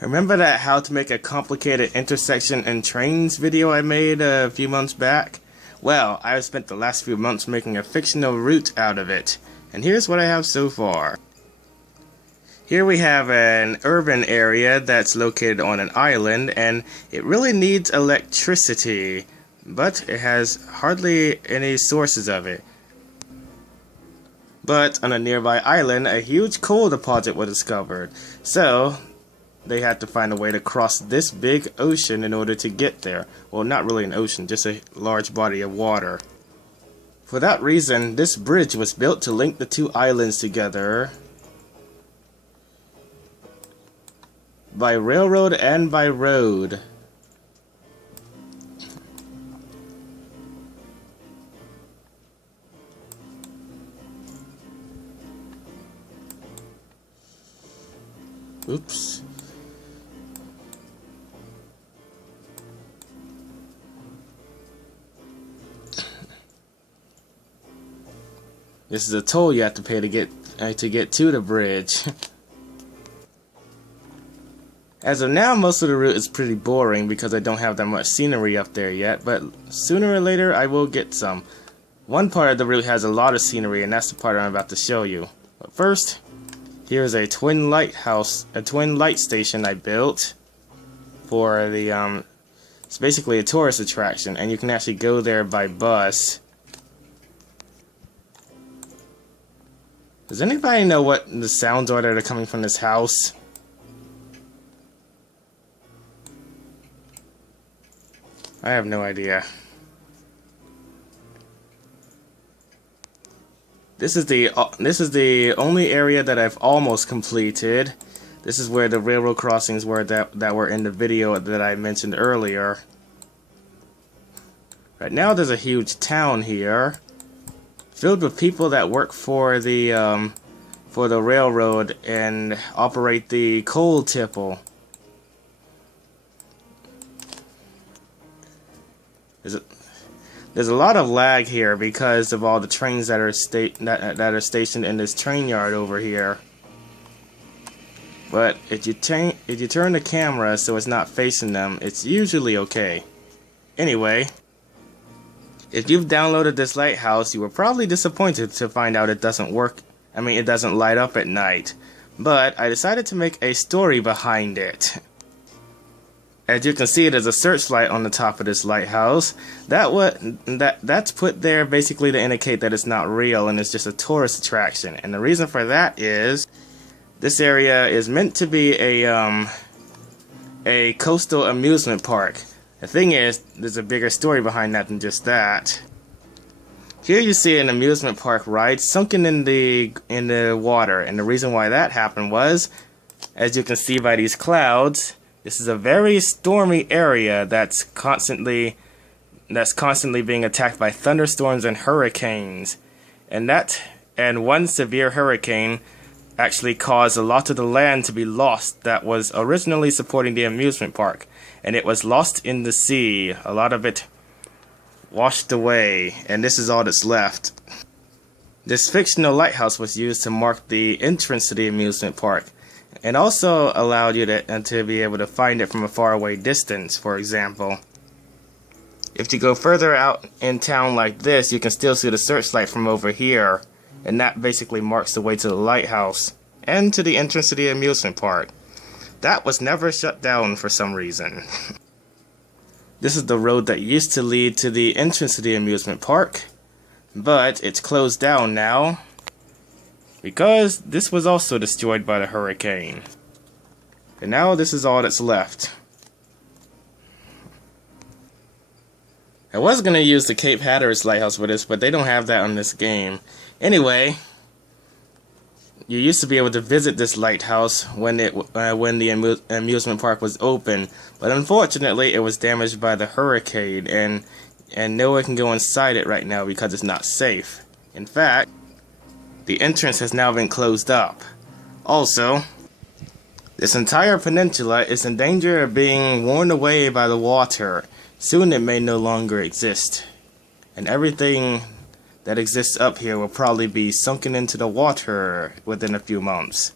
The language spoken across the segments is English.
Remember that how to make a complicated intersection in Trainz video I made a few months back? Well, I've spent the last few months making a fictional route out of it, and here's what I have so far. Here we have an urban area that's located on an island, and it really needs electricity, but it has hardly any sources of it. But on a nearby island, a huge coal deposit was discovered, so they had to find a way to cross this big ocean in order to get there. Well, not really an ocean, just a large body of water. For that reason, this bridge was built to link the two islands together by railroad and by road. Oops. This is a toll you have to pay to get to the bridge. As of now, most of the route is pretty boring because I don't have that much scenery up there yet, but sooner or later I will get some. One part of the route has a lot of scenery, and that's the part I'm about to show you. But first, here's a twin lighthouse, a twin light station I built for the it's basically a tourist attraction, and you can actually go there by bus. Does anybody know what the sounds are that are coming from this house? I have no idea. This is the only area that I've almost completed. This is where the railroad crossings were that were in the video that I mentioned earlier. Right now there's a huge town here, filled with people that work for the railroad and operate the coal tipple. There's a lot of lag here because of all the trains that are stationed in this train yard over here. But if you turn the camera so it's not facing them, it's usually okay. Anyway, if you've downloaded this Lighthouse, you were probably disappointed to find out it doesn't work. I mean, it doesn't light up at night. But I decided to make a story behind it. As you can see, there's a searchlight on the top of this lighthouse. That's put there basically to indicate that it's not real and it's just a tourist attraction. And the reason for that is this area is meant to be a coastal amusement park. The thing is, there's a bigger story behind that than just that. Here you see an amusement park ride sunken in the water, and the reason why that happened was, as you can see by these clouds, this is a very stormy area that's constantly being attacked by thunderstorms and hurricanes. And one severe hurricane actually caused a lot of the land to be lost that was originally supporting the amusement park. And it was lost in the sea. A lot of it washed away, and this is all that's left. This fictional lighthouse was used to mark the entrance to the amusement park, and also allowed you to be able to find it from a faraway distance. For example, if you go further out in town like this, you can still see the searchlight from over here, and that basically marks the way to the lighthouse and to the entrance to the amusement park. That was never shut down for some reason. This is the road that used to lead to the entrance to the amusement park, but it's closed down now because this was also destroyed by the hurricane. And now this is all that's left. I was going to use the Cape Hatteras Lighthouse for this, but they don't have that on this game. Anyway, you used to be able to visit this lighthouse when the amusement park was open, but unfortunately it was damaged by the hurricane, and no one can go inside it right now because it's not safe. In fact, the entrance has now been closed up. Also, this entire peninsula is in danger of being worn away by the water. Soon it may no longer exist, and everything that exists up here will probably be sunken into the water within a few months.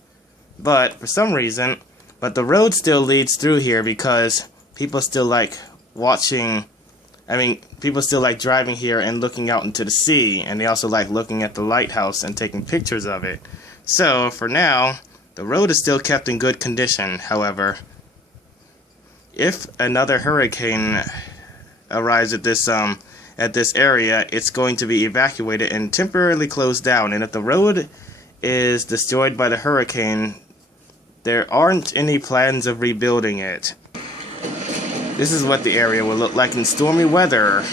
But for some reason, But the road still leads through here because people still like watching. I mean, people still like driving here and looking out into the sea, and they also like looking at the lighthouse and taking pictures of it. So, for now, the road is still kept in good condition. However, if another hurricane arrives at this area, it's going to be evacuated and temporarily closed down. And if the road is destroyed by the hurricane, there aren't any plans of rebuilding it. This is what the area will look like in stormy weather.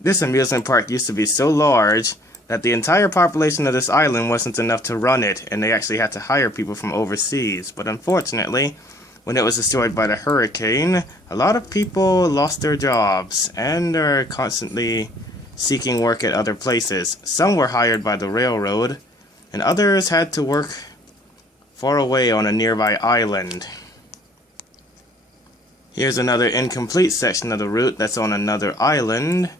This amusement park used to be so large that the entire population of this island wasn't enough to run it, and they actually had to hire people from overseas. But unfortunately, when it was destroyed by the hurricane, a lot of people lost their jobs and are constantly seeking work at other places. Some were hired by the railroad, and others had to work far away on a nearby island. Here's another incomplete section of the route that's on another island.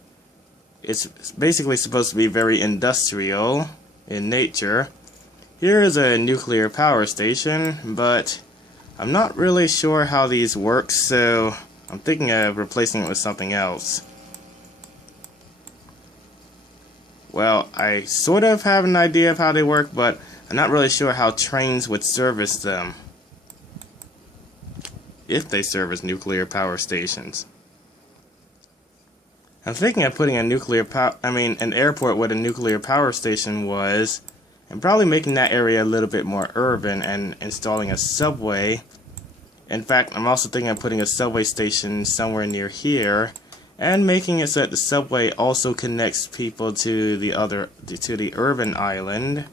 It's basically supposed to be very industrial in nature. Here is a nuclear power station, but I'm not really sure how these work, so I'm thinking of replacing it with something else. Well, I sort of have an idea of how they work, but I'm not really sure how Trainz would service them. If they service nuclear power stations. I'm thinking of putting an airport where the nuclear power station was, and probably making that area a little bit more urban and installing a subway. In fact, I'm also thinking of putting a subway station somewhere near here, and making it so that the subway also connects people to the urban island.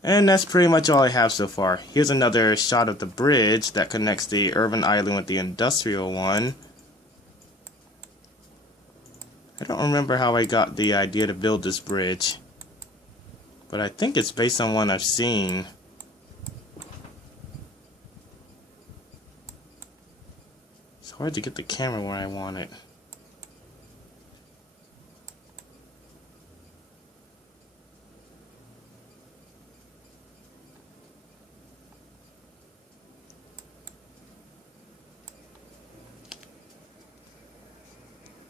And that's pretty much all I have so far. Here's another shot of the bridge that connects the urban island with the industrial one. I don't remember how I got the idea to build this bridge, but I think it's based on one I've seen. It's hard to get the camera where I want it.